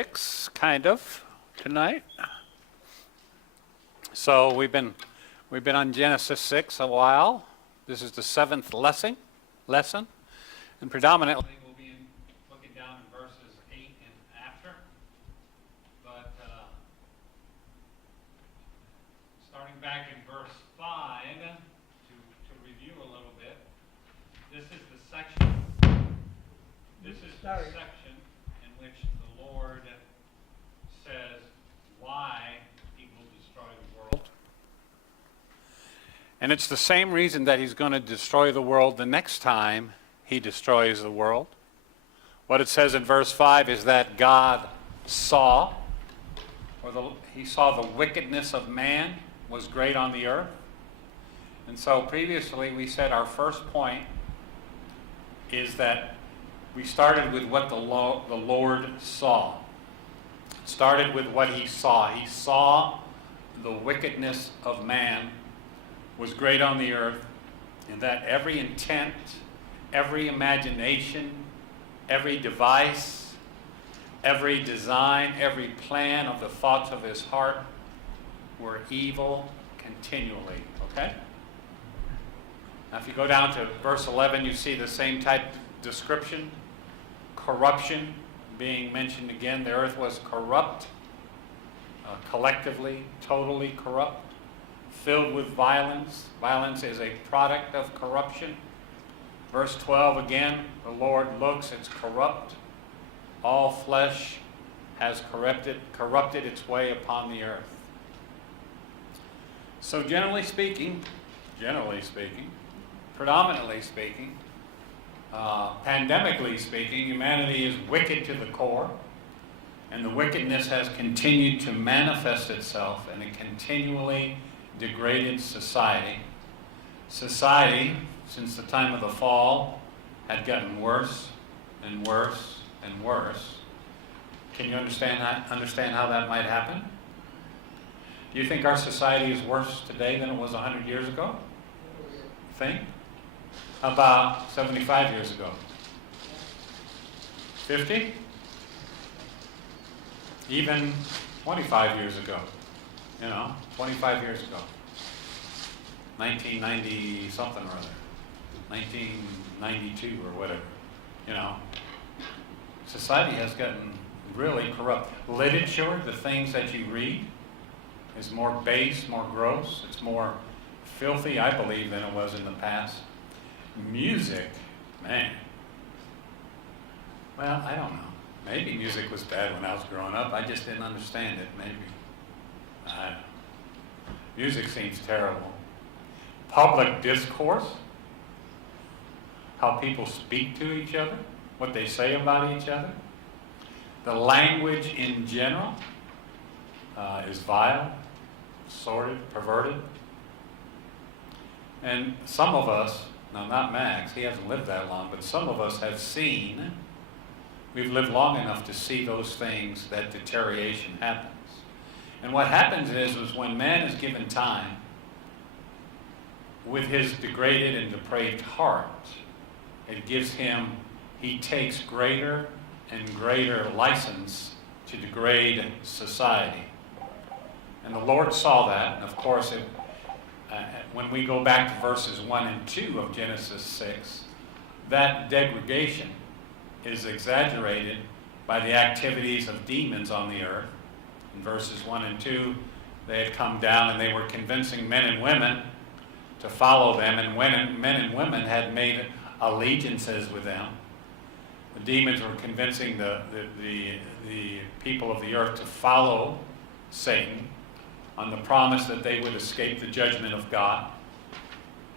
6, kind of, tonight. So we've been on Genesis 6 a while. This is the 7th lesson, and predominantly we'll be looking down in verses 8 and after. But starting back in verse 5, to review a little bit, this is the section. This is the section in which the Lord says why he will destroy the world. And it's the same reason that he's going to destroy the world the next time he destroys the world. What it says in verse 5 is that God saw, he saw the wickedness of man was great on the earth. And so previously we said our first point is that we started with what the Lord saw. It started with what he saw. He saw the wickedness of man was great on the earth, and that every intent, every imagination, every device, every design, every plan of the thoughts of his heart were evil continually. Okay? Now if you go down to verse 11, you see the same type description. Corruption being mentioned again. The earth was corrupt, collectively, totally corrupt, filled with violence. Violence is a product of corruption. Verse 12 again, the Lord looks, it's corrupt. All flesh has corrupted its way upon the earth. So generally speaking, predominantly speaking, pandemically speaking, humanity is wicked to the core, and the wickedness has continued to manifest itself in a continually degraded society. Society, since the time of the fall, had gotten worse and worse and worse. Can you understand how that might happen? Do you think our society is worse today than it was 100 years ago? Think? About 75 years ago? 50? Even 25 years ago? 25 years ago. 1990 something or other. 1992 or whatever. Society has gotten really corrupt. Literature, the things that you read, is more base, more gross. It's more filthy, I believe, than it was in the past. Music, man. Well, I don't know. Maybe music was bad when I was growing up. I just didn't understand it, maybe. I don't know. Music seems terrible. Public discourse, how people speak to each other, what they say about each other. The language in general is vile, sordid, perverted. And some of us, now not Max, he hasn't lived that long, but some of us have seen, we've lived long enough to see those things, that deterioration happens. And what happens is when man is given time with his degraded and depraved heart, it gives him, he takes greater and greater license to degrade society. And the Lord saw that, and of course when we go back to verses 1 and 2 of Genesis 6, that degradation is exaggerated by the activities of demons on the earth. In verses 1 and 2, they had come down and they were convincing men and women to follow them, and men and women had made allegiances with them. The demons were convincing the people of the earth to follow Satan on the promise that they would escape the judgment of God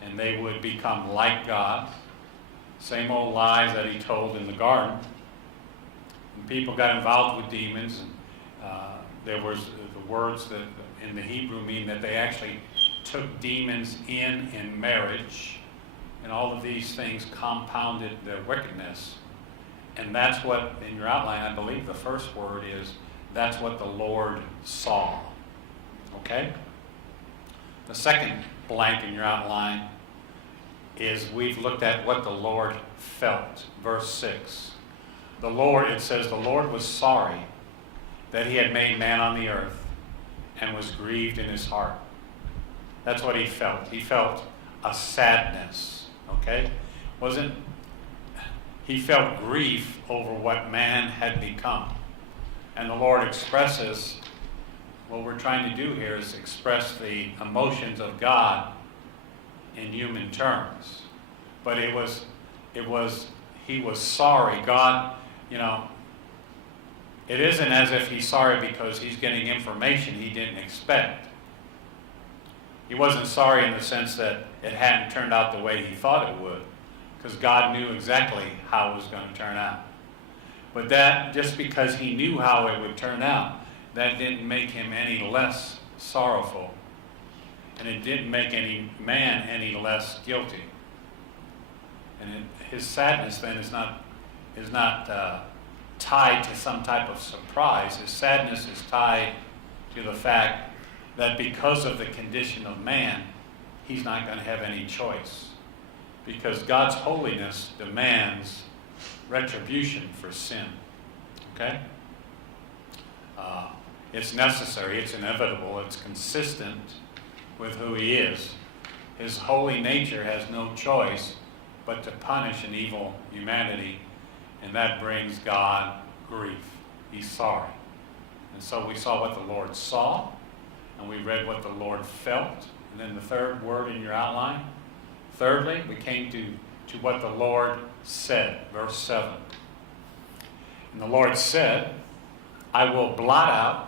and they would become like God. Same old lies that he told in the garden. And people got involved with demons. There was the words that in the Hebrew mean that they actually took demons in marriage, and all of these things compounded their wickedness. And that's what, in your outline, I believe the first word is, that's what the Lord saw. Okay? The second blank in your outline is we've looked at what the Lord felt. Verse 6. The Lord, it says, the Lord was sorry that he had made man on the earth and was grieved in his heart. That's what he felt. He felt a sadness, okay? He felt grief over what man had become. And the Lord expresses, what we're trying to do here is express the emotions of God in human terms. But he was sorry. God, it isn't as if he's sorry because he's getting information he didn't expect. He wasn't sorry in the sense that it hadn't turned out the way he thought it would, because God knew exactly how it was going to turn out. But that, just because he knew how it would turn out, that didn't make him any less sorrowful. And it didn't make any man any less guilty. And his sadness then is not tied to some type of surprise. His sadness is tied to the fact that because of the condition of man, he's not going to have any choice. Because God's holiness demands retribution for sin. Okay? It's necessary, it's inevitable, it's consistent with who he is. His holy nature has no choice but to punish an evil humanity, and that brings God grief. He's sorry. And so we saw what the Lord saw, and we read what the Lord felt. And then the third word in your outline. Thirdly, we came to what the Lord said, verse 7. And the Lord said, I will blot out,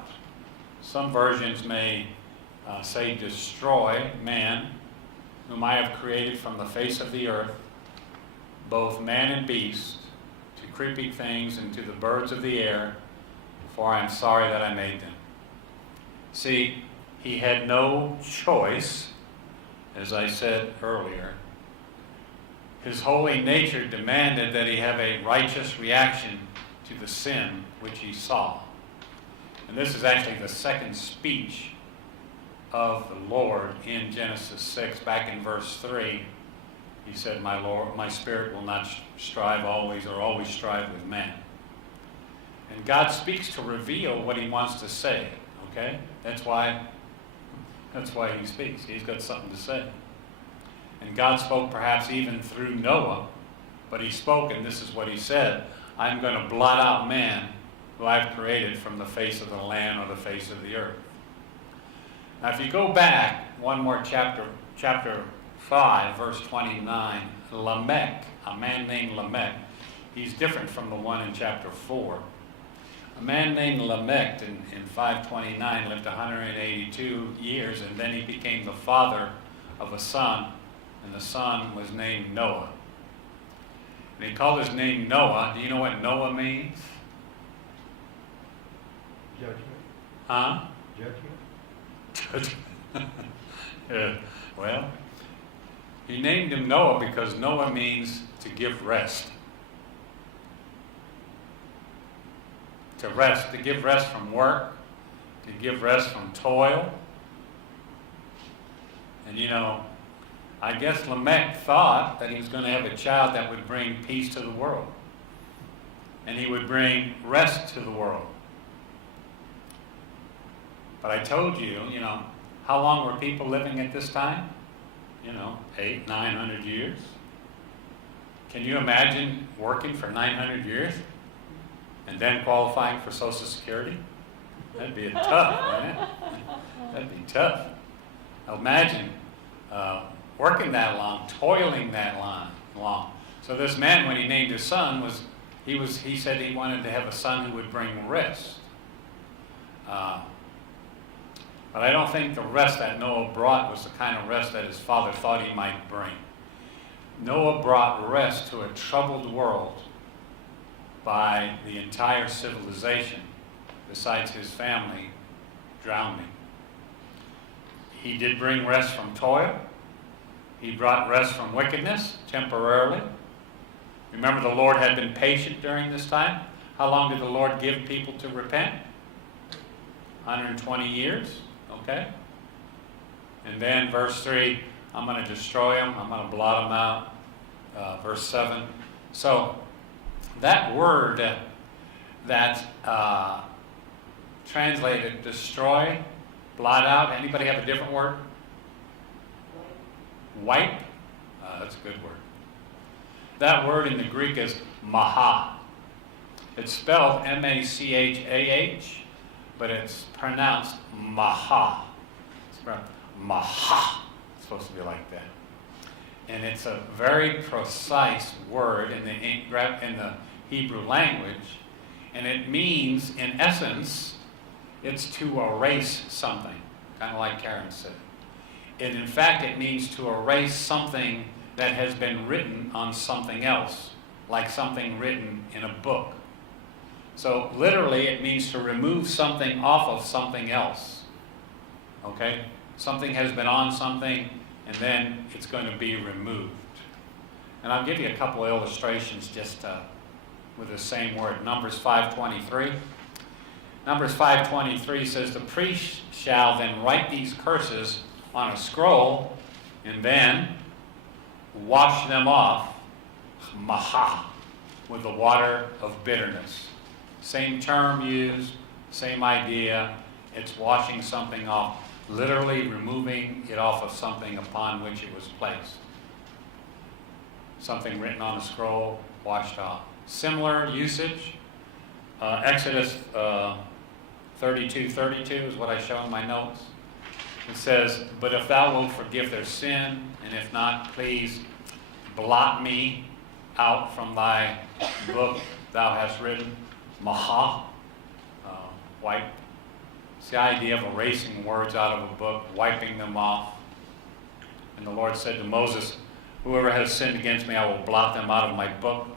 some versions may say destroy man, whom I have created from the face of the earth, both man and beast, to creeping things and to the birds of the air, for I am sorry that I made them. See, he had no choice, as I said earlier. His holy nature demanded that he have a righteous reaction to the sin which he saw. And this is actually the second speech of the Lord in Genesis 6, back in verse 3. He said, my spirit will not strive always or always strive with man. And God speaks to reveal what he wants to say, okay? That's why he speaks. He's got something to say. And God spoke perhaps even through Noah, but he spoke, and this is what he said, I'm going to blot out man who I've created from the face of the land or the face of the earth. Now if you go back one more chapter 5, verse 29, Lamech, a man named Lamech, he's different from the one in chapter 4. A man named Lamech in 529 lived 182 years, and then he became the father of a son, and the son was named Noah. And he called his name Noah. Do you know what Noah means? Judgment. Huh? Judgment. Well, he named him Noah because Noah means to give rest. To rest, to give rest from work, to give rest from toil. And I guess Lamech thought that he was going to have a child that would bring peace to the world. And he would bring rest to the world. But I told you, how long were people living at this time? 800, 900 years. Can you imagine working for 900 years and then qualifying for Social Security? That'd be tough, wouldn't it? That'd be tough. Now imagine working that long, toiling that long. So this man, when he named his son, he said he wanted to have a son who would bring rest. But I don't think the rest that Noah brought was the kind of rest that his father thought he might bring. Noah brought rest to a troubled world by the entire civilization, besides his family drowning. He did bring rest from toil. He brought rest from wickedness temporarily. Remember, the Lord had been patient during this time. How long did the Lord give people to repent? 120 years. Okay? And then verse 3, I'm going to destroy them. I'm going to blot them out. Verse 7. So that word that translated destroy, blot out. Anybody have a different word? Wipe? That's a good word. That word in the Greek is maha. It's spelled M-A-C-H-A-H, but it's pronounced maha. It's pronounced maha. It's supposed to be like that. And it's a very precise word in the Hebrew language, and it means, in essence, it's to erase something, kind of like Karen said. And in fact, it means to erase something that has been written on something else, like something written in a book. So literally, it means to remove something off of something else. Okay? Something has been on something, and then it's going to be removed. And I'll give you a couple of illustrations just with the same word. Numbers 5:23. Numbers 5:23 says, the priest shall then write these curses on a scroll and then wash them off, maha, with the water of bitterness. Same term used, same idea. It's washing something off, literally removing it off of something upon which it was placed. Something written on a scroll, washed off. Similar usage. Exodus 32:32 is what I show in my notes. It says, but if thou wilt forgive their sin, and if not, please blot me out from thy book thou hast written. Maha, wipe. It's the idea of erasing words out of a book, wiping them off. And the Lord said to Moses, whoever has sinned against me, I will blot them out of my book,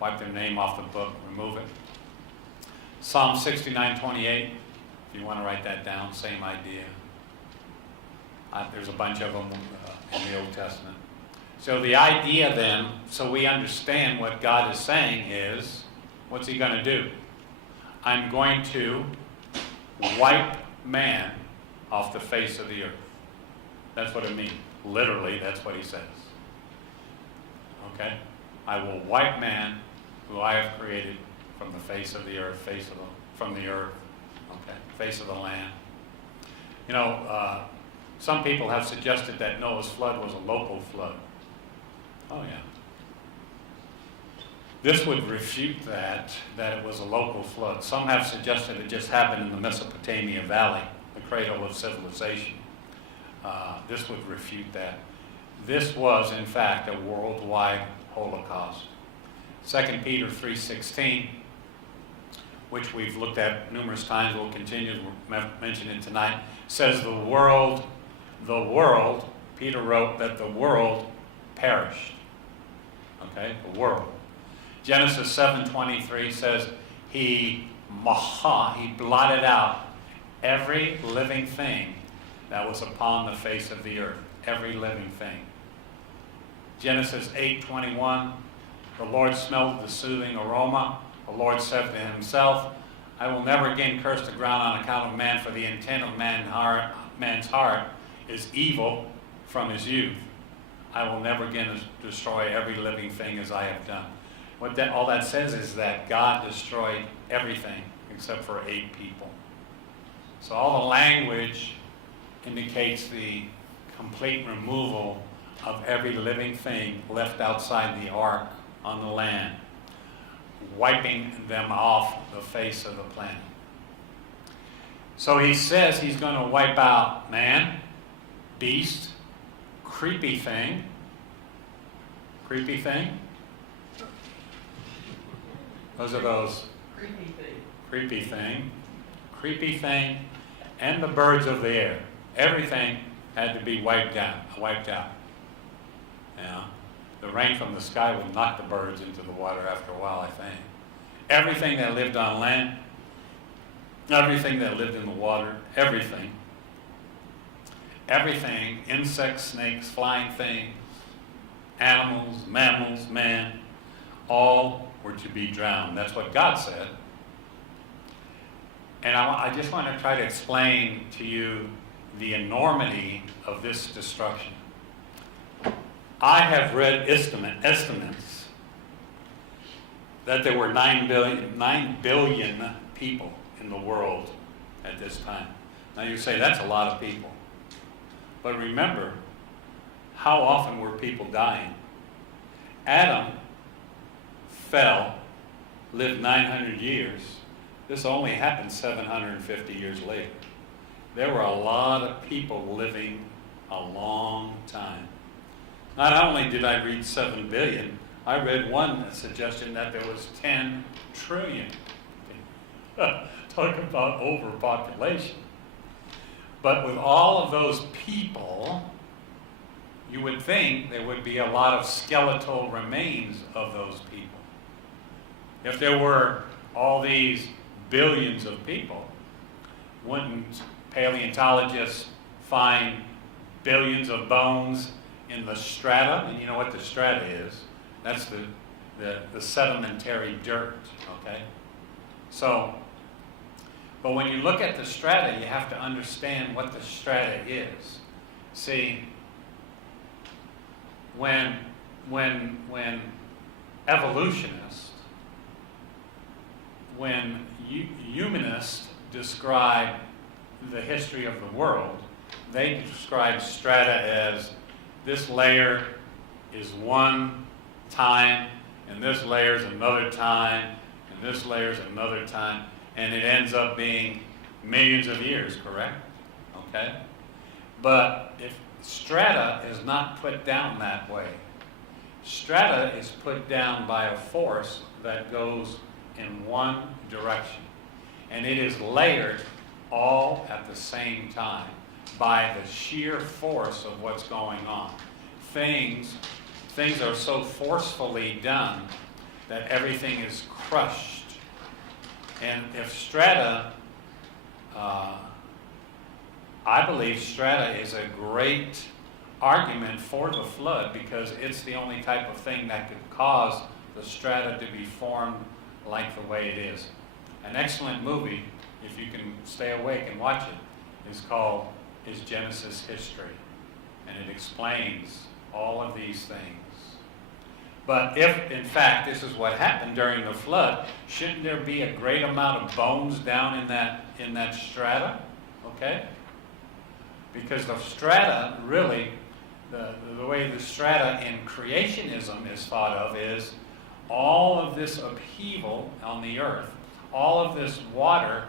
wipe their name off the book, remove it. Psalm 69:28, if you want to write that down, same idea. There's a bunch of them in the Old Testament. So the idea then, so we understand what God is saying is, what's he going to do? I'm going to wipe man off the face of the earth. That's what it means. Literally, that's what he says. Okay? I will wipe man, who I have created, from the face of the earth, from the earth, okay, face of the land. You know, some people have suggested that Noah's flood was a local flood. Oh yeah. This would refute that it was a local flood. Some have suggested it just happened in the Mesopotamia Valley, the cradle of civilization. This would refute that. This was, in fact, a worldwide Holocaust. 2 Peter 3:16, which we've looked at numerous times, we'll continue to mention it tonight, says the world, Peter wrote that the world perished. Okay, the world. Genesis 7:23 says he blotted out every living thing that was upon the face of the earth. Every living thing. Genesis 8:21, the Lord smelled the soothing aroma. The Lord said to himself, I will never again curse the ground on account of man, for the intent of man's heart is evil from his youth. I will never again destroy every living thing as I have done. All that says is that God destroyed everything except for 8 people. So all the language indicates the complete removal of every living thing left outside the ark on the land, wiping them off the face of the planet. So he says he's going to wipe out man, beast, creepy thing. Creepy thing? Those are those. Creepy thing, and the birds of the air. Everything had to be wiped out. Yeah. The rain from the sky would knock the birds into the water after a while, I think. Everything that lived on land, everything that lived in the water, everything, insects, snakes, flying things, animals, mammals, man, all were to be drowned. That's what God said. And I just want to try to explain to you the enormity of this destruction. I have read estimates that there were 9 billion people in the world at this time. Now you say, that's a lot of people. But remember, how often were people dying? Adam fell, lived 900 years. This only happened 750 years later. There were a lot of people living a long time. Not only did I read 7 billion, I read one suggestion that there was 10 trillion. Talk about overpopulation. But with all of those people, you would think there would be a lot of skeletal remains of those people. If there were all these billions of people, wouldn't paleontologists find billions of bones in the strata? And you know what the strata is? That's the sedimentary dirt, okay? So, but when you look at the strata, you have to understand what the strata is. See, when evolutionists, when humanists describe the history of the world, they describe strata as this layer is one time, and this layer is another time, and this layer is another time, and it ends up being millions of years, correct? Okay? But if strata is not put down that way, strata is put down by a force that goes in one direction, and it is layered all at the same time by the sheer force of what's going on. Things are so forcefully done that everything is crushed. And if strata, I believe strata is a great argument for the flood, because it's the only type of thing that could cause the strata to be formed like the way it is. An excellent movie, if you can stay awake and watch it, is Genesis History. And it explains all of these things. But if, in fact, this is what happened during the flood, shouldn't there be a great amount of bones down in that strata? Okay? Because the strata, really, the way the strata in creationism is thought of is all of this upheaval on the earth, all of this water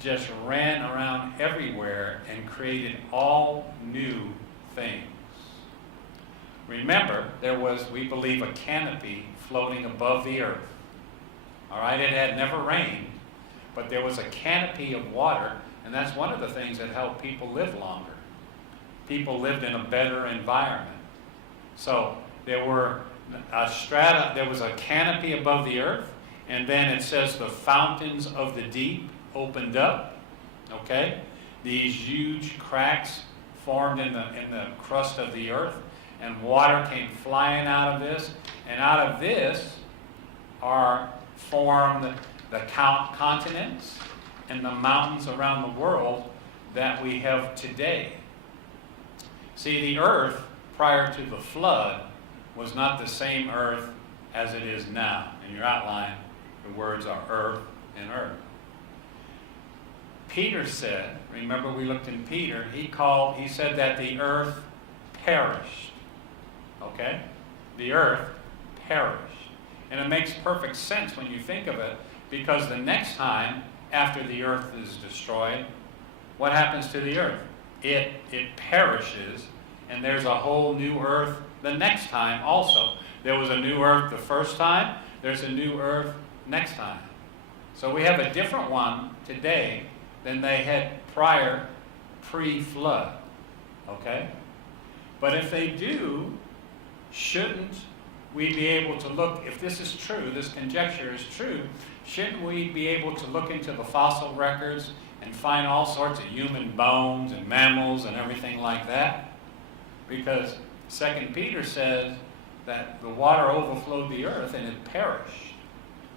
just ran around everywhere and created all new things. Remember, there was, we believe, a canopy floating above the earth. All right, it had never rained, but there was a canopy of water, and that's one of the things that helped people live longer. People lived in a better environment. So there were a strata, there was a canopy above the earth, and then it says the fountains of the deep opened up. Okay, these huge cracks formed in the crust of the earth, and water came flying out of this, and out of this are formed the continents and the mountains around the world that we have today. See, the earth prior to the flood was not the same earth as it is now. In your outline, the words are earth and earth. Peter said, remember we looked in Peter, he said that the earth perished. Okay? The earth perished. And it makes perfect sense when you think of it, because the next time after the earth is destroyed, what happens to the earth? It perishes, and there's a whole new earth the next time also. There was a new earth the first time, there's a new earth next time. So we have a different one today than they had pre-flood. Okay? But if they do, shouldn't we be able to look, if this is true, this conjecture is true, shouldn't we be able to look into the fossil records and find all sorts of human bones and mammals and everything like that? Because 2 Peter says that the water overflowed the earth and it perished.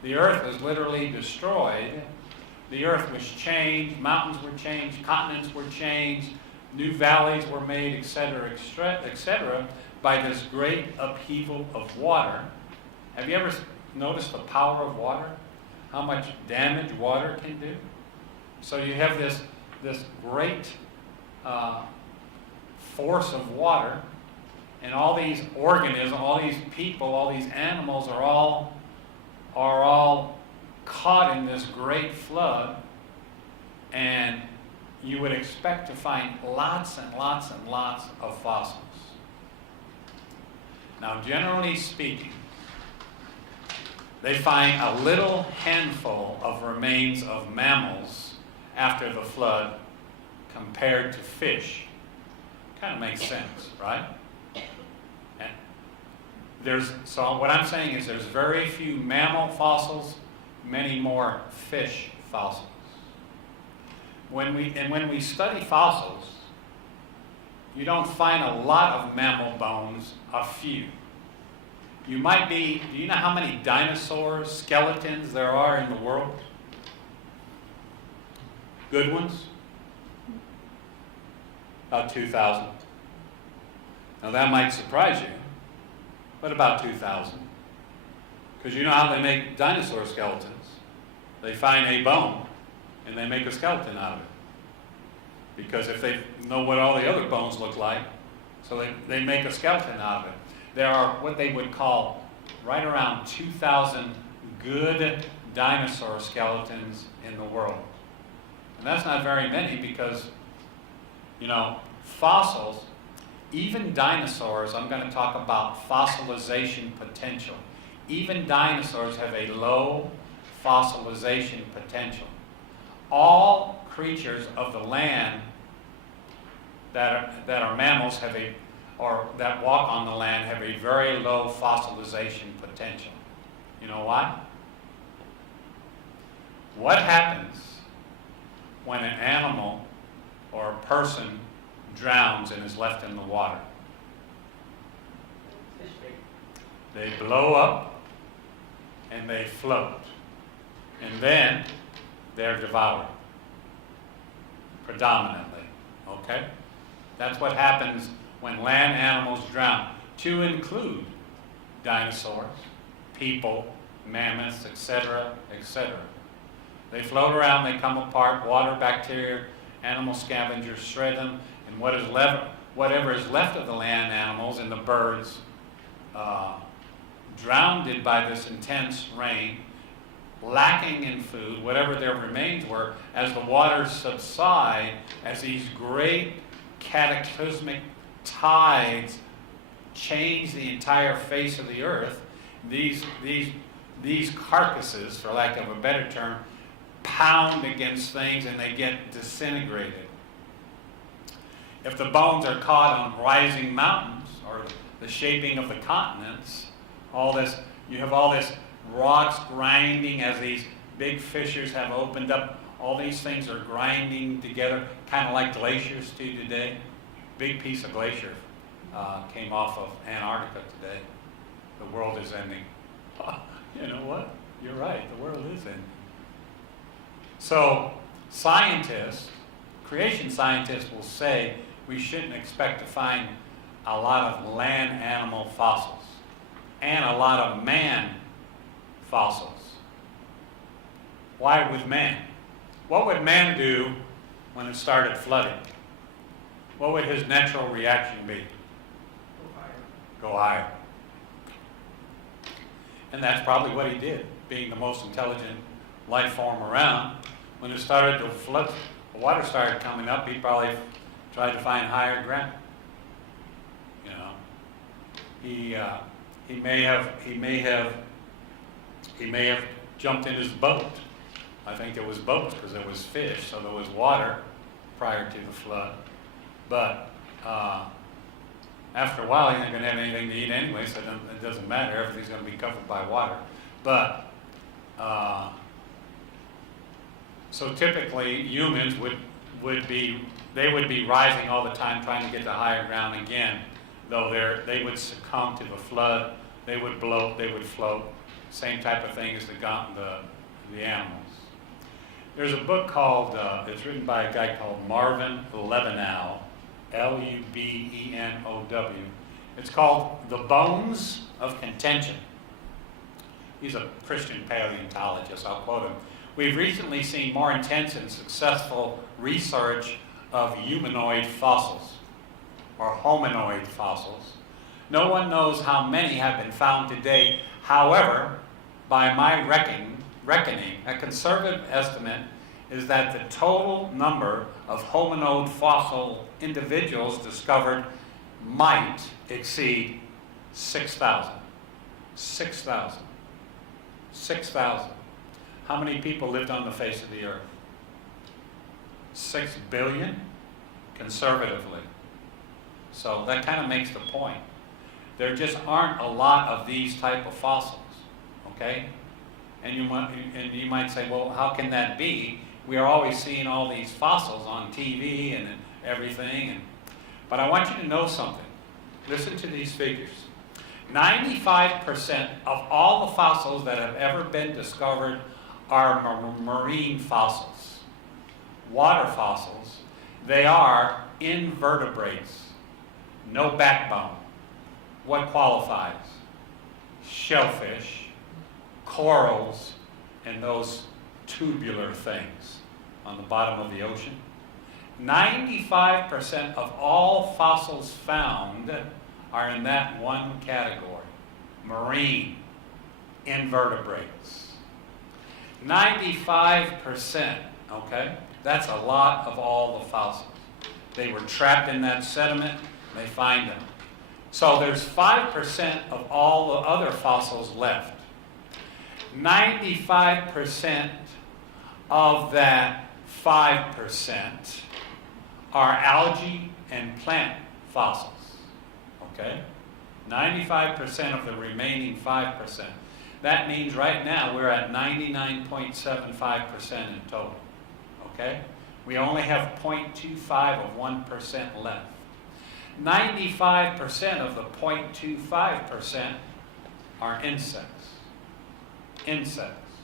The earth was literally destroyed. The earth was changed, mountains were changed, continents were changed, new valleys were made, etc., etc., by this great upheaval of water. Have you ever noticed the power of water? How much damage water can do? So you have this this great force of water, and all these organisms, all these people, all these animals are all caught in this great flood, and you would expect to find lots and lots and lots of fossils. Now, generally speaking, they find a little handful of remains of mammals after the flood compared to fish. Kind of makes sense, right? So what I'm saying is there's very few mammal fossils, many more fish fossils. When we study fossils, you don't find a lot of mammal bones, a few. Do you know how many dinosaur skeletons there are in the world? Good ones? About 2,000. Now that might surprise you, but about 2,000. Because you know how they make dinosaur skeletons. They find a bone, and they make a skeleton out of it. Because if they know what all the other bones look like, so they make a skeleton out of it. There are what they would call right around 2,000 good dinosaur skeletons in the world. And that's not very many because, fossils, even dinosaurs, I'm going to talk about fossilization potential. Even dinosaurs have a low fossilization potential. All creatures of the land that are mammals or that walk on the land have a very low fossilization potential. You know why? What happens when an animal or a person drowns and is left in the water? They blow up and they float. And then they're devoured. Predominantly. Okay? That's what happens when land animals drown, to include dinosaurs, people, mammoths, etc., etc. They float around, they come apart, water, bacteria, animal scavengers shred them, and whatever is left of the land animals and the birds, drowned by this intense rain, lacking in food, whatever their remains were, as the waters subside, as these great cataclysmic tides change the entire face of the earth, these carcasses, for lack of a better term, pound against things and they get disintegrated. If the bones are caught on rising mountains or the shaping of the continents, you have all this rocks grinding as these big fissures have opened up. All these things are grinding together, kind of like glaciers do today. Big piece of glacier came off of Antarctica today. The world is ending. You know what? You're right. The world is ending. So creation scientists will say we shouldn't expect to find a lot of land animal fossils and a lot of man fossils. Why with man? What would man do when it started flooding? What would his natural reaction be? Go higher. And that's probably what he did, being the most intelligent life form around. When it started to flood, the water started coming up, he probably tried to find higher ground. He may have jumped in his boat. I think there was boats because there was fish, so there was water prior to the flood. But after a while, he's not going to have anything to eat anyway, so it doesn't matter. Everything's going to be covered by water. But so typically, humans would be rising all the time, trying to get to higher ground again. Though they would succumb to the flood, they would bloat, they would float. Same type of thing as the animals. There's a book called, it's written by a guy called Marvin Lubenow, Lubenow. It's called The Bones of Contention. He's a Christian paleontologist, I'll quote him. We've recently seen more intense and successful research of humanoid fossils, or hominoid fossils. No one knows how many have been found to date. However, by my reckoning, a conservative estimate is that the total number of hominoid fossil individuals discovered might exceed 6,000. 6,000. 6,000. How many people lived on the face of the earth? 6 billion, conservatively. So that kind of makes the point. There just aren't a lot of these type of fossils, okay? And you might say, well, how can that be? We are always seeing all these fossils on TV and everything. But I want you to know something. Listen to these figures. 95% of all the fossils that have ever been discovered are marine fossils, water fossils. They are invertebrates, no backbone. What qualifies? Shellfish, corals, and those tubular things on the bottom of the ocean. 95% of all fossils found are in that one category, marine invertebrates. 95%, okay? That's a lot of all the fossils. They were trapped in that sediment, and they find them. So there's 5% of all the other fossils left. 95% of that 5% are algae and plant fossils. Okay? 95% of the remaining 5%. That means right now we're at 99.75% in total. Okay? We only have 0.25 of 1% left. 95% of the 0.25% are insects. Insects.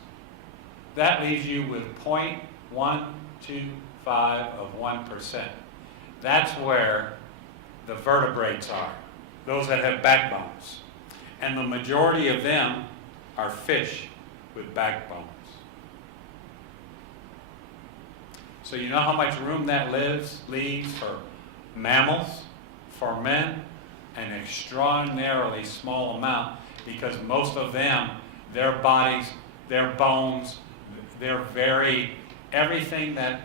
That leaves you with 0.125 of 1%. That's where the vertebrates are, those that have backbones. And the majority of them are fish with backbones. So you know how much room that leaves for mammals, for men? An extraordinarily small amount, because most of them, their bodies, their bones, everything that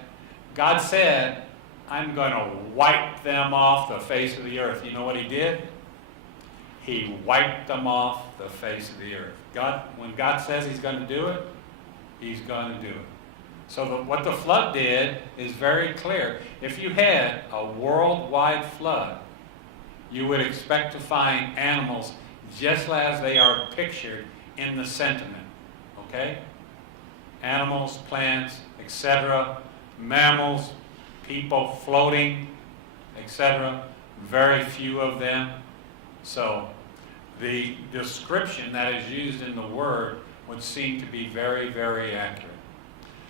God said, I'm going to wipe them off the face of the earth. You know what he did? He wiped them off the face of the earth. When God says he's going to do it, he's going to do it. So what the flood did is very clear. If you had a worldwide flood, you would expect to find animals just as they are pictured in the sentiment. Okay? Animals, plants, etc., mammals, people floating, etc. Very few of them. So the description that is used in the word would seem to be very, very accurate.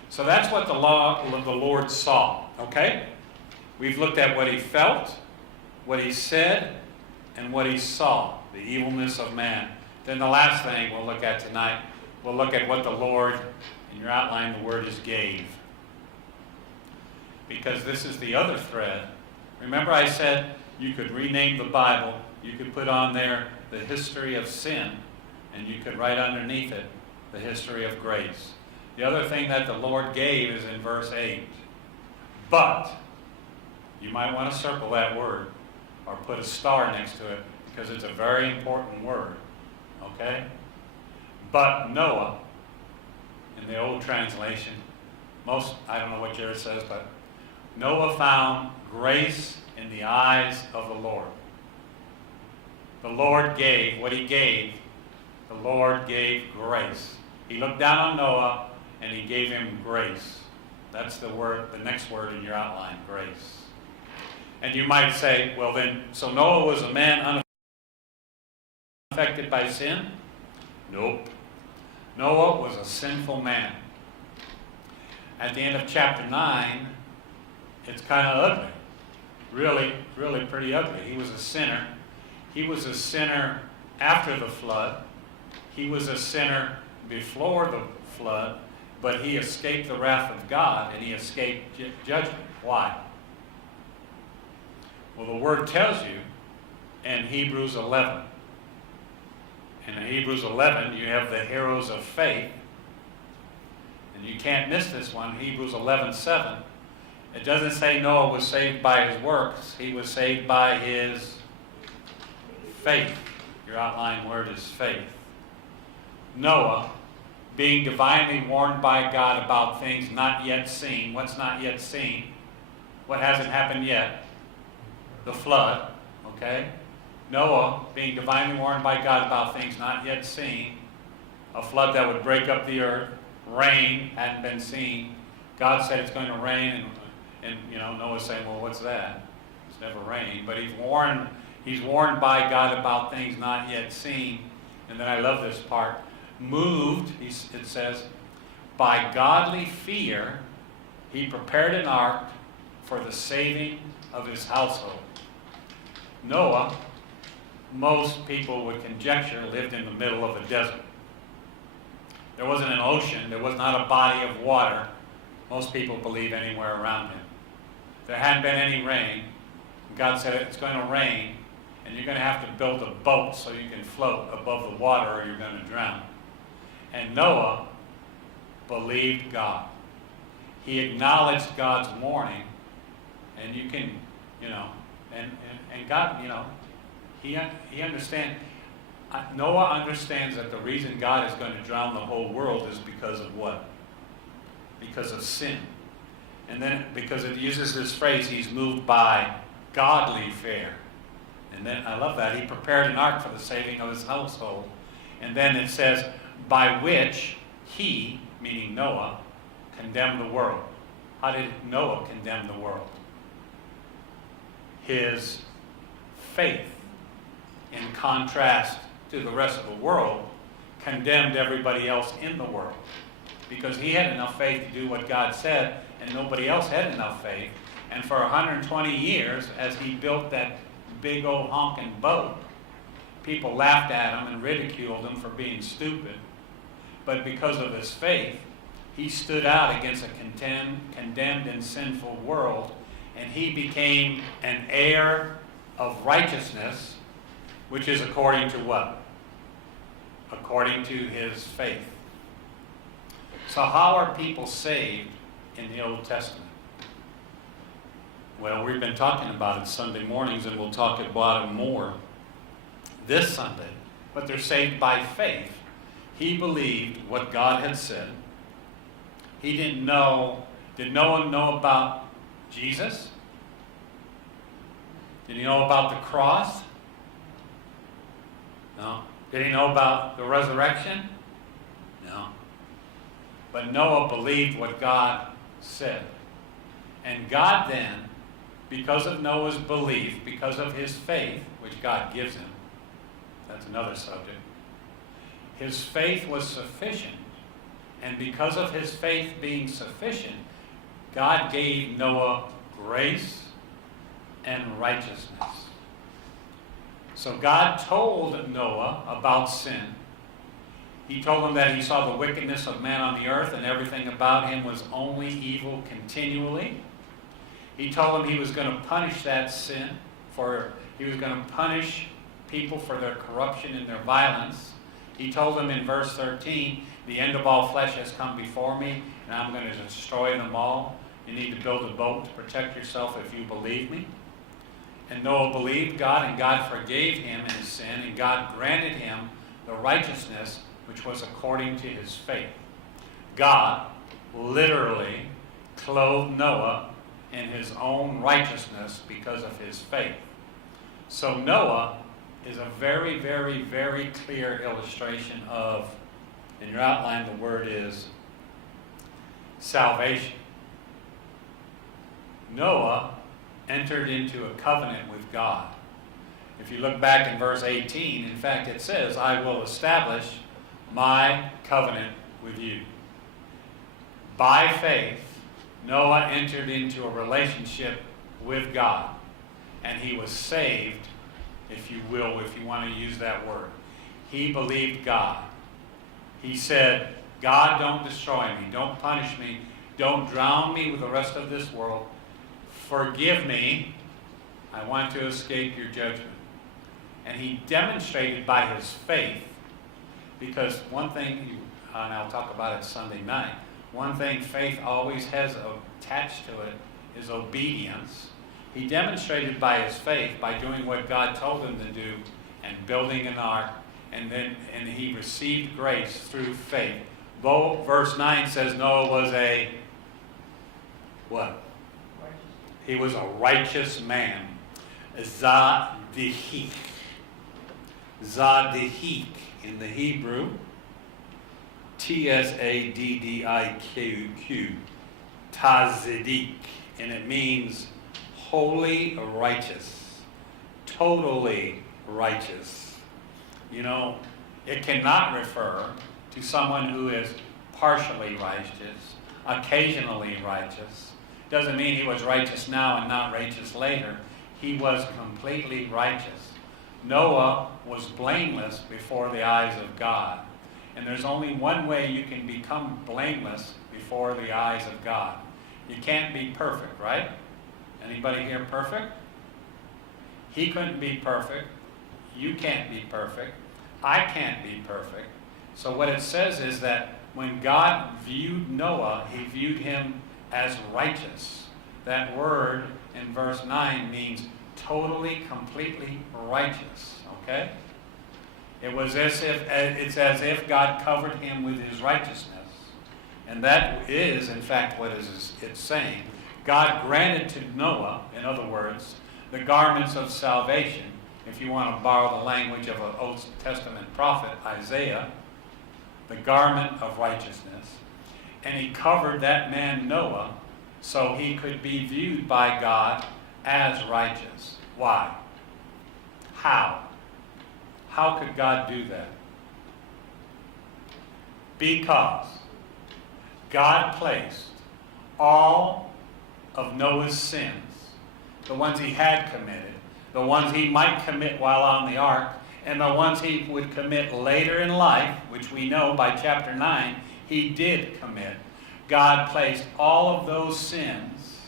So that's what the Lord saw. Okay? We've looked at what he felt, what he said, and what he saw, the evilness of man. Then the last thing we'll look at tonight, we'll look at what the Lord, in your outline, the word is gave. Because this is the other thread. Remember I said you could rename the Bible, you could put on there the history of sin, and you could write underneath it the history of grace. The other thing that the Lord gave is in verse 8. But, you might want to circle that word, or put a star next to it, because it's a very important word. Okay? But Noah, in the old translation, I don't know what yours says, but Noah found grace in the eyes of the Lord. The Lord gave what he gave. The Lord gave grace. He looked down on Noah and he gave him grace. That's the word, the next word in your outline, grace. And you might say, well then, so Noah was a man unaffected by sin? Nope. Noah was a sinful man. At the end of chapter 9, it's kind of ugly. Really, really pretty ugly. He was a sinner. He was a sinner after the flood. He was a sinner before the flood. but he escaped the wrath of God, and he escaped judgment. Why? Well, the Word tells you in Hebrews 11. And in Hebrews 11, you have the heroes of faith. And you can't miss this one, Hebrews 11:7. It doesn't say Noah was saved by his works. He was saved by his faith. Your outline word is faith. Noah, being divinely warned by God about things not yet seen. What's not yet seen? What hasn't happened yet? The flood. Okay? Noah, being divinely warned by God about things not yet seen. A flood that would break up the earth. Rain hadn't been seen. God said it's going to rain, and Noah's saying, well, what's that? It's never rained. But he's warned by God about things not yet seen. And then I love this part. Moved, it says, by godly fear, he prepared an ark for the saving of his household. Noah, most people would conjecture, lived in the middle of a desert. There wasn't an ocean. There was not a body of water, most people believe, anywhere around him. There hadn't been any rain. God said it's going to rain, and you're going to have to build a boat so you can float above the water or you're going to drown. And Noah believed God. He acknowledged God's warning, and you can, and God, he understands. Noah understands that the reason God is going to drown the whole world is because of what? Because of sin. And then because it uses this phrase, he's moved by godly fear. And then I love that. He prepared an ark for the saving of his household. And then it says, by which he, meaning Noah, condemned the world. How did Noah condemn the world? His faith, in contrast to the rest of the world, condemned everybody else in the world. Because he had enough faith to do what God said, and nobody else had enough faith. And for 120 years, as he built that big old honking boat, people laughed at him and ridiculed him for being stupid. But because of his faith, he stood out against a condemned and sinful world, and he became an heir of righteousness, which is according to what? According to his faith. So how are people saved in the Old Testament? Well, we've been talking about it Sunday mornings, and we'll talk about it more this Sunday. But they're saved by faith. He believed what God had said. He didn't know. Did Noah know about Jesus? Did he know about the cross? No. Did he know about the resurrection? No. But Noah believed what God said. And God then, because of Noah's belief, because of his faith, which God gives him, that's another subject, his faith was sufficient. And because of his faith being sufficient, God gave Noah grace and righteousness. So God told Noah about sin. He told him that he saw the wickedness of man on the earth, and everything about him was only evil continually. He told him he was going to punish that sin, he was going to punish people for their corruption and their violence. He told them in verse 13, the end of all flesh has come before me, and I'm going to destroy them all. You need to build a boat to protect yourself if you believe me. And Noah believed God, and God forgave him his sin, and God granted him the righteousness which was according to his faith. God literally clothed Noah in his own righteousness because of his faith. So Noah is a very, very, very clear illustration of, in your outline the word is salvation. Noah entered into a covenant with God. If you look back in verse 18, in fact it says, I will establish my covenant with you. By faith, Noah entered into a relationship with God, and he was saved, if you will, if you want to use that word. He believed God. He said, God, don't destroy me. Don't punish me. Don't drown me with the rest of this world. Forgive me. I want to escape your judgment. And he demonstrated by his faith, because one thing, and I'll talk about it Sunday night, one thing faith always has attached to it is obedience. He demonstrated by his faith, by doing what God told him to do and building an ark, and he received grace through faith. Though verse 9 says Noah was a what? He was a righteous man. Zadihik. Zadihik in the Hebrew. Tsaddiq. Tazidik. And it means wholly righteous. Totally righteous. You know, it cannot refer to someone who is partially righteous, occasionally righteous. Doesn't mean he was righteous now and not righteous later. He was completely righteous. Noah was blameless before the eyes of God. And there's only one way you can become blameless before the eyes of God. You can't be perfect, right? Anybody here perfect? He couldn't be perfect. You can't be perfect. I can't be perfect. So what it says is that when God viewed Noah, he viewed him as righteous. That word in verse 9 means totally, completely righteous. Okay? It's as if God covered him with his righteousness. And that is, in fact, what it's saying. God granted to Noah, in other words, the garments of salvation. If you want to borrow the language of an Old Testament prophet, Isaiah, the garment of righteousness. And he covered that man Noah so he could be viewed by God as righteous. Why? How? How could God do that? Because God placed all of Noah's sins, the ones he had committed, the ones he might commit while on the ark, and the ones he would commit later in life, which we know by chapter 9 he did commit. God placed all of those sins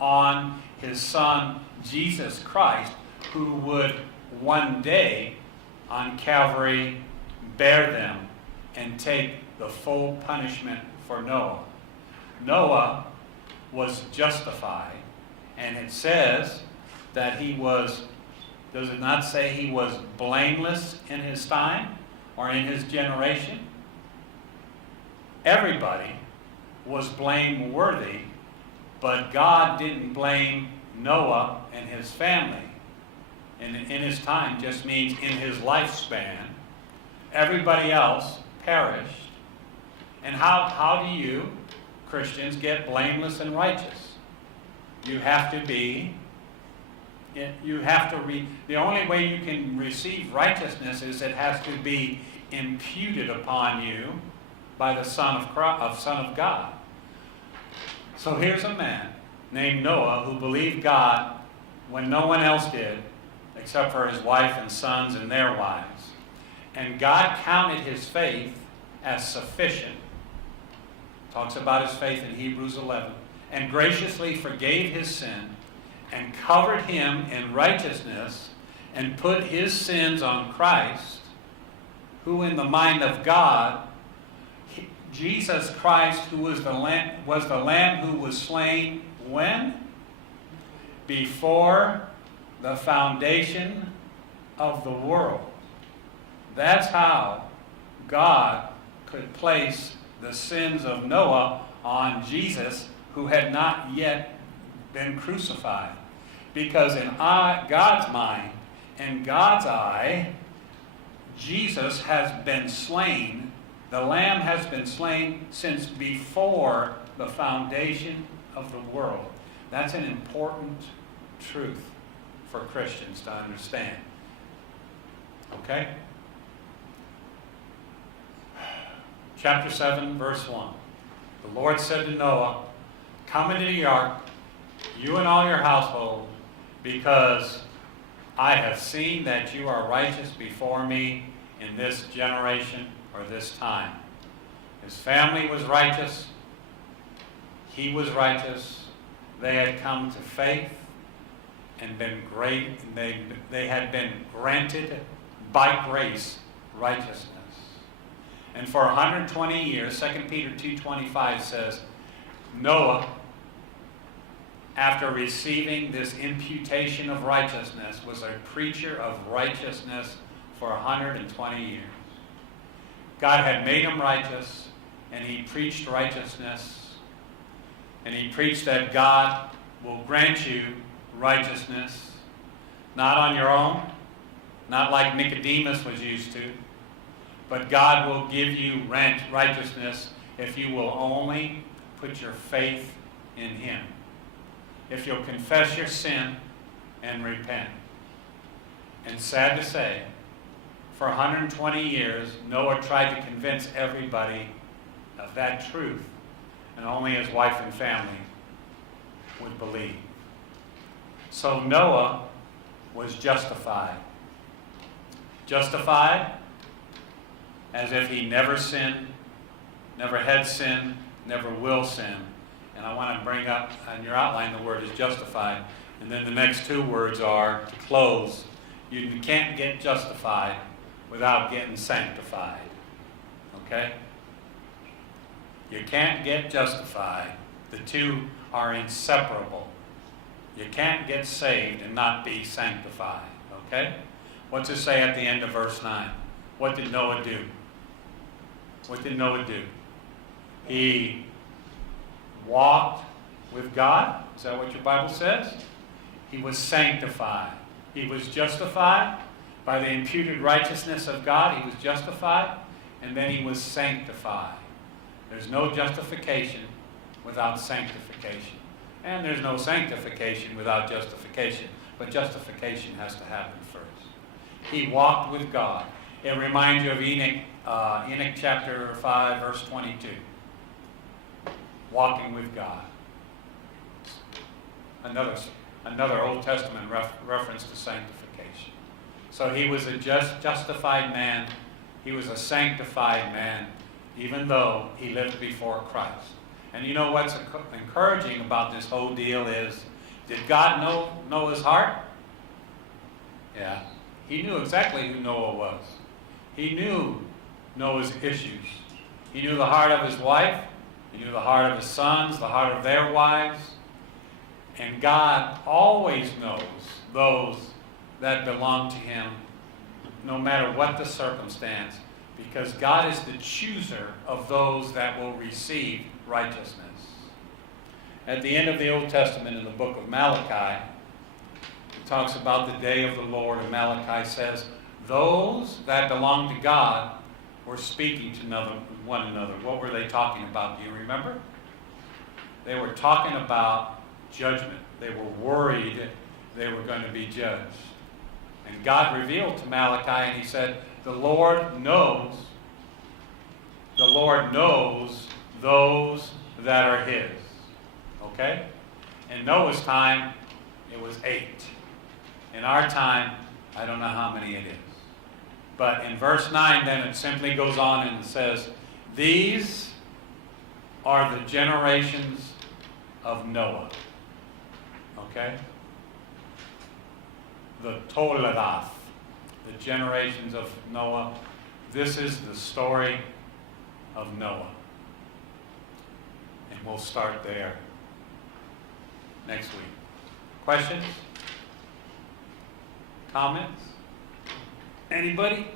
on his Son, Jesus Christ, who would one day on Calvary bear them and take the full punishment for Noah. Noah was justified, and it says that he was, does it not say he was blameless in his time or in his generation? Everybody was blameworthy, but God didn't blame Noah and his family. And in his time just means in his lifespan. Everybody else perished. And how do you, Christians, get blameless and righteous? You have to be, the only way you can receive righteousness is it has to be imputed upon you by the Son of God. So here's a man named Noah who believed God when no one else did, except for his wife and sons and their wives. And God counted his faith as sufficient. Talks about his faith in Hebrews 11. And graciously forgave his sin and covered him in righteousness and put his sins on Christ, who in the mind of God, Jesus Christ, who was the Lamb who was slain when? Before the foundation of the world. That's how God could place the sins of Noah on Jesus, who had not yet been crucified. Because in God's mind and God's eye, Jesus has been slain. The Lamb has been slain since before the foundation of the world. That's an important truth for Christians to understand. Okay? Chapter 7, verse 1. The Lord said to Noah, "Come into the ark, you and all your household, because I have seen that you are righteous before me in this generation," or this time. His family was righteous. He was righteous. They had come to faith and been great. They had been granted by grace righteousness. And for 120 years, 2 Peter 2:25 says, Noah, after receiving this imputation of righteousness, was a preacher of righteousness for 120 years. God had made him righteous, and he preached righteousness. And he preached that God will grant you righteousness, not on your own, not like Nicodemus was used to, but God will give you righteousness if you will only put your faith in him. If you'll confess your sin and repent. And sad to say, for 120 years, Noah tried to convince everybody of that truth, and only his wife and family would believe. So Noah was justified. Justified as if he never sinned, never had sinned, never will sin. And I want to bring up on your outline the word is justified. And then the next two words are, to close, you can't get justified without getting sanctified. Okay? You can't get justified. The two are inseparable. You can't get saved and not be sanctified. Okay? What's it say at the end of verse 9? What did Noah do? What did Noah do? He walked with God. Is that what your Bible says? He was sanctified. He was justified by the imputed righteousness of God. He was justified, and then he was sanctified. There's no justification without sanctification. And there's no sanctification without justification. But justification has to happen first. He walked with God. It reminds you of Enoch chapter 5, verse 22. Walking with God. Another Old Testament reference to sanctification. So he was a justified man. He was a sanctified man, even though he lived before Christ. And you know what's encouraging about this whole deal is, did God know Noah's heart? Yeah. He knew exactly who Noah was. He knew Noah's issues. He knew the heart of his wife. He knew the heart of his sons, the heart of their wives. And God always knows those that belong to him, no matter what the circumstance, because God is the chooser of those that will receive righteousness. At the end of the Old Testament, in the book of Malachi, it talks about the day of the Lord, and Malachi says, those that belong to God were speaking to one another. What were they talking about? Do you remember? They were talking about judgment. They were worried they were going to be judged. And God revealed to Malachi, and he said, the Lord knows those that are his. Okay? In Noah's time, it was 8. In our time, I don't know how many it is. But in verse 9, then it simply goes on and says, these are the generations of Noah. Okay? The Toledath, the generations of Noah. This is the story of Noah. And we'll start there next week. Questions? Comments? Anybody?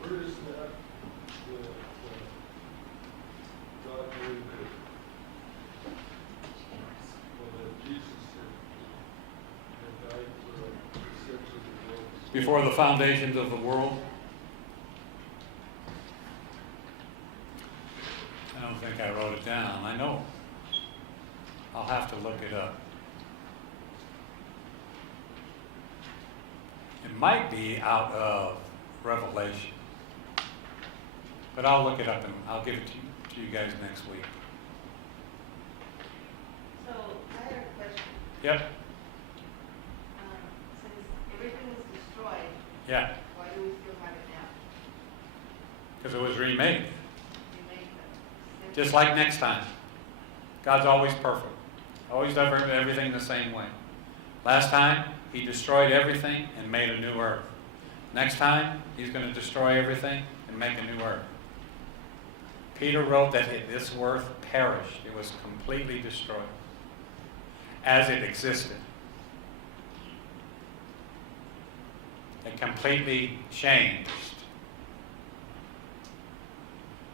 Where is that, God knew that Jesus had died for the sins of the world? Before the foundations of the world? I don't think I wrote it down. I know. I'll have to look it up. It might be out of Revelation. But I'll look it up and I'll give it to you guys next week. So, I have a question. Yep. Since everything was destroyed, Yeah. why do we still have it now? because it was remade. You made them. Just like next time. God's always perfect. Always does everything the same way. Last time, he destroyed everything and made a new earth. Next time, he's going to destroy everything and make a new earth. Peter wrote that this earth perished. It was completely destroyed as it existed. It completely changed.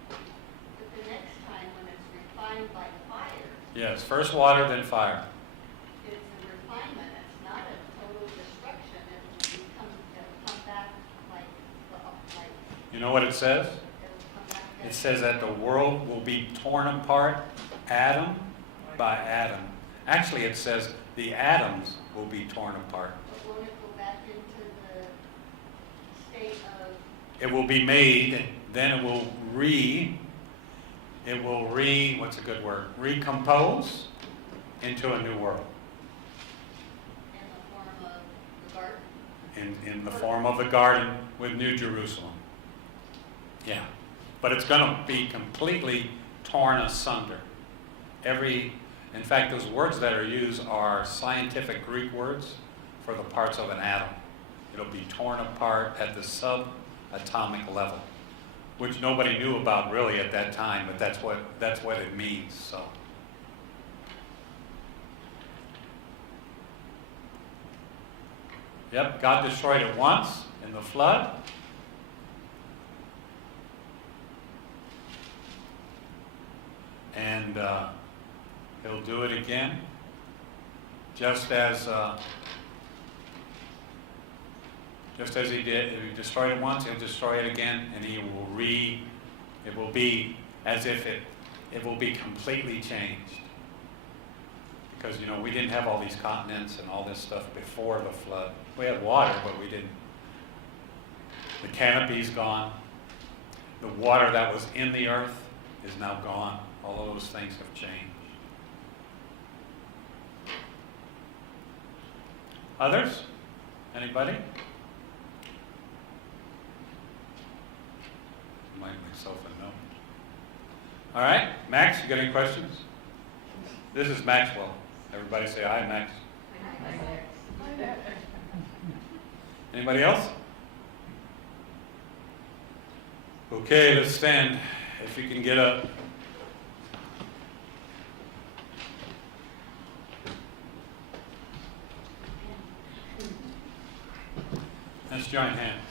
But the next time, when it's refined by fire, Yes, first water, then fire. it's a refinement, it's not a total destruction, it'll come back like, You know what it says? it'll come back. It says that the world will be torn apart atom by atom. Actually, it says the atoms will be torn apart. But won't it go back into the state of, It will be made, then it will what's a good word? Recompose into a new world. in the form of the garden? In the form of the garden with New Jerusalem. Yeah. But it's going to be completely torn asunder. In fact, those words that are used are scientific Greek words for the parts of an atom. It'll be torn apart at the subatomic level, which nobody knew about really at that time, but that's what it means. So. Yep, God destroyed it once in the flood. And he'll do it again, just as he did. He destroyed it once, he'll destroy it again, and it will be as if it will be completely changed. Because, we didn't have all these continents and all this stuff before the flood. We had water, but we didn't. The canopy's gone. The water that was in the earth is now gone. All of those things have changed. Others? Anybody? Might myself a note. All right, Max, you got any questions? This is Maxwell. Everybody say hi, Max. Anybody else? Okay, let's stand. If you can get up. Let's join hands.